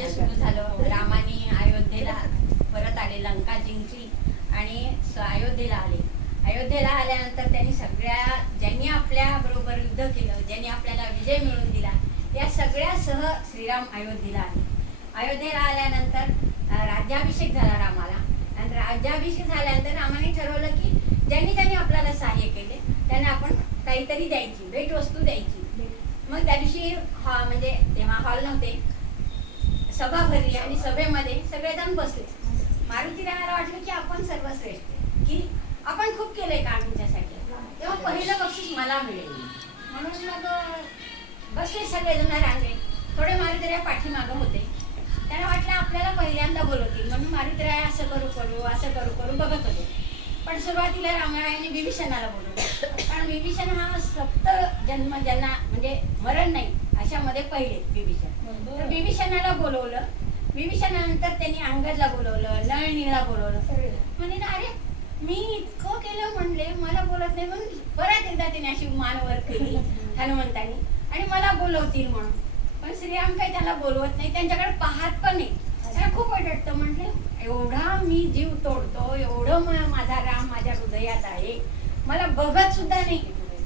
युद्ध सुरू झालं रामाने अयोध्येला परत आले लंका जिंकली आणि अयोध्येला आले. अयोध्येला आल्यानंतर त्यांनी सगळ्या ज्यांनी आपल्या बरोबर युद्ध केलं ज्यांनी आपल्याला विजय मिळवून दिला या सगळ्यासह श्रीराम अयोध्येला आले. अयोध्येला आल्यानंतर राज्याभिषेक झाला रामाला. आणि राज्याभिषेक झाल्यानंतर रामाने ठरवलं की ज्यांनी त्यांनी आपल्याला सहाय्य केले त्यांना आपण काहीतरी द्यायची भेटवस्तू द्यायची. मग त्या दिवशी हा म्हणजे तेव्हा हॉल नव्हते. सभा भरली आणि सभेमध्ये सगळेजण बसले. मारुती रायाला वाटलं की आपण सर्वश्रेष्ठ की आपण खूप केलंय काम तुमच्यासाठी तेव्हा पहिलं बक्षीस मला मिळेल. म्हणून मग बसले सगळेजण राहिले थोडे मारुती राया पाठीमागं होते. त्यांना वाटलं आपल्याला पहिल्यांदा बोलवतील. म्हणून मारुती असं करू करू असं करू करू बघत होते. पण सुरुवातीला रामरायाने विभीषणाला बोलवलं. कारण विभीषण हा सप्त जन्म ज्यांना म्हणजे मरण नाही अशामध्ये पहिले विभीषण. तर विभीषणाला बोलवलं. विभीषणानंतर त्यांनी अंगदला बोलवलं नळणीला बोलवलं. म्हणे अरे मी इतकं केलं म्हणले मला बोलत नाही म्हणून परत एकदा त्याने अशी मान वर केली हनुमंतानी. आणि मला बोलवतील म्हणून. पण श्रीराम काही त्याला बोलवत नाही त्यांच्याकडे पाहत पण नाही. त्याला खूप वाटतं म्हटले एवढा मी जीव तोडतो एवढं माझा राम माझ्या हृदयात आहे. मला बघत सुद्धा नाही.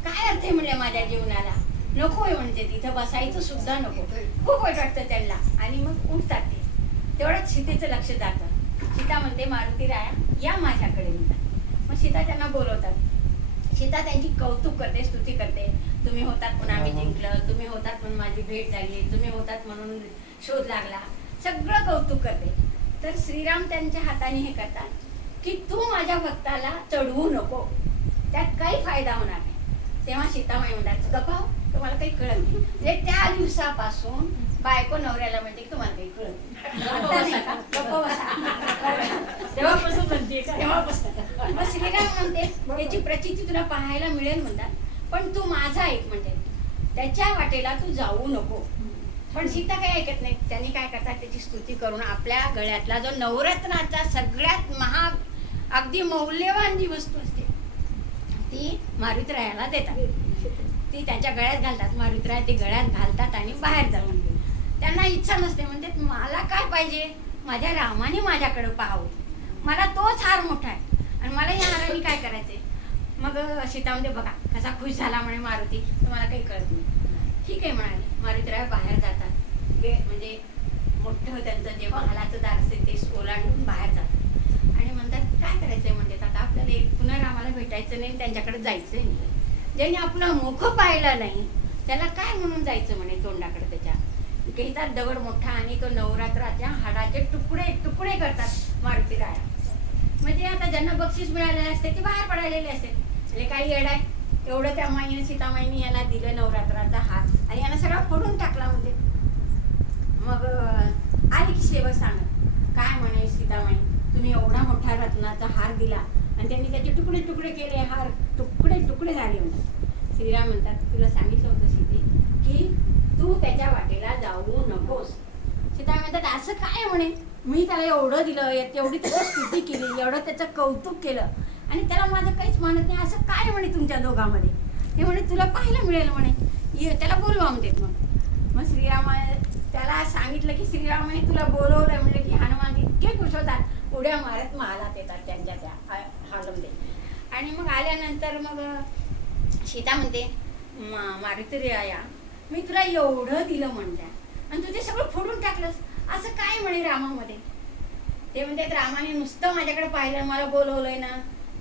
काय अर्थ आहे म्हणले माझ्या जीवनाला? नको आहे म्हणते तिथं बसायचं सुद्धा नको. खूप वाईट वाटतं त्यांना. आणि मग उठतात ते. तेवढंच सीतेचं लक्ष जातं. सीता म्हणते मारुती राया या माझ्याकडे म्हणतात मग सीता त्यांना बोलवतात. सीता त्यांची कौतुक करते स्तुती करते. तुम्ही होतात म्हणून आम्ही जिंकलं. तुम्ही होतात म्हणून माझी भेट झाली. तुम्ही होतात म्हणून शोध लागला. सगळं कौतुक करते. तर श्रीराम त्यांच्या हाताने हे करतात की तू माझ्या भक्ताला चढवू नको. त्यात काही फायदा होणार नाही. तेव्हा सीतामाई म्हणतात गपाव तुम्हाला काही कळत नाही. म्हणजे त्या दिवसापासून बायको नवऱ्याला म्हणते की तुम्हाला काही कळत. तेव्हापासून म्हणते का? तेव्हापासून. मग श्रीराम म्हणते? त्याची प्रचिती तुला पाहायला मिळेल म्हणतात. पण तू माझा ऐक म्हणते. त्याच्या वाटेला तू जाऊ नको. पण सीता काही ऐकत नाही. त्यांनी काय करतात? त्याची स्तुती करून आपल्या गळ्यातला जो नवरत्नाचा सगळ्यात महाग अगदी मौल्यवान जी वस्तू असते ती मारुतरायाला देतात. ती त्यांच्या गळ्यात घालतात. मारुतराया ती गळ्यात घालतात आणि बाहेर जाऊन त्यांना इच्छा नसते. म्हणजे मला काय पाहिजे? माझ्या रामाने माझ्याकडं पाहावं. मला तोच हार मोठा आहे. आणि मला या हाराने काय करायचंय? मग सीता बघा कसा खुश झाला म्हणे मारुती. तुम्हाला काही कळत नाही. ठीक आहे म्हणाले. मारुतीराय बाहेर जातात. म्हणजे मोठं त्यांचं जे महालाचं दार असते ते ओलांडून बाहेर जातात आणि म्हणतात काय करायचंय म्हणजे आता आपल्याला एक पुन्हा रामाला भेटायचं नाही त्यांच्याकडे जायचं नाही. ज्यांनी आपलं मुख पाहिलं नाही त्याला काय म्हणून जायचं म्हणे तोंडाकडे त्याच्या? घेतात दगड मोठा आणि तो नवरात्राच्या हाडाचे तुकडे तुकडे करतात मारुती राया. म्हणजे आता ज्यांना बक्षीस मिळालेले असते ते बाहेर पडालेले असते. म्हणजे काही येड आहे. एवढं त्या माईने सीतामाईने याला दिलं नवरात्राचा हात आणि याला सगळा फोडून टाकला म्हणजे. मग आली की शेवट सांगत. काय म्हणे सीतामाई तुम्ही एवढा मोठा रत्नाचा हार दिला. आणि त्यांनी त्याचे तुकडे तुकडे केले हार तुकडे तुकडे झाले म्हणतात श्रीराम म्हणतात तुला सांगितलं होतं सीते की तू त्याच्या वाटेला जाऊ नकोस. सीता म्हणतात असं काय म्हणे? मी त्याला एवढं दिलं तेवढी त्याची स्तुती केली एवढं त्याचं कौतुक केलं आणि त्याला माझं काहीच मानत नाही. असं काय म्हणे तुमच्या दोघांमध्ये? ते म्हणे तुला पाहायला मिळेल म्हणे. त्याला बोलवा म्हणते. मग मग श्रीरामा त्याला सांगितलं की श्रीरामाने तुला बोलवलं. म्हणजे की हनुमान इतके खुश होतात. उड्या मारत महालात येतात त्यांच्या त्या हॉलमध्ये आणि मग आल्यानंतर मग सीता म्हणते "मा- मारुती या मी तुला एवढं दिलं म्हणत्या आणि तू ते सगळं फोडून टाकलंस. असं काय म्हणे रामामध्ये? ते म्हणतात रामाने नुसतं माझ्याकडे पाहिलं मला बोलवलंय ना.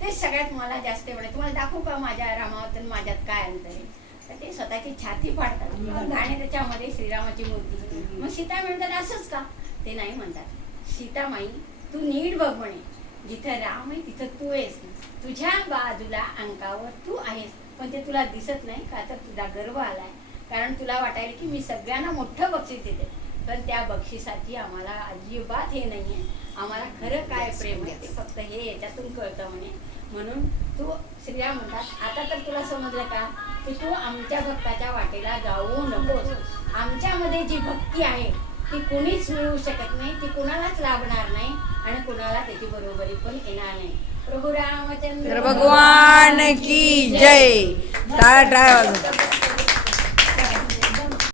तेच सगळ्यात मला जास्त म्हणे तुम्हाला दाखवू का माझ्या रामावत माझ्यात काय अंतर आहे? तर ते स्वतःची छाती पाडतात आणि त्याच्यामध्ये श्रीरामाची मूर्ती. मग सीता म्हणतात असंच का? ते नाही म्हणतात. सीतामाई तू नीट बघ म्हणे. जिथं राम आहे तिथं तू आहेस तुझ्या बाजूला अंकावर तू आहेस. पण ते तुला दिसत नाही का तर तुला गर्व आलाय. कारण तुला वाटायला की मी सगळ्यांना मोठं बक्षीस देते. पण त्या बक्षिसाची आम्हाला अजिबात हे नाहीये. आम्हाला खरं काय प्रेम आहे ते फक्त हे याच्यातून कळतं म्हणे. म्हणून तू श्रीराम म्हणतात आता तर तुला समजलं का? की तू आमच्या भक्ताच्या वाटेला जाऊ नकोस. आमच्यामध्ये जी भक्ती आहे ती कुणीच मिळू शकत नाही ती कुणालाच लाभणार नाही आणि कुणाला त्याची बरोबरी पण येणार नाही. प्रभू रामचंद्र भगवान की जय? टाळा टाळा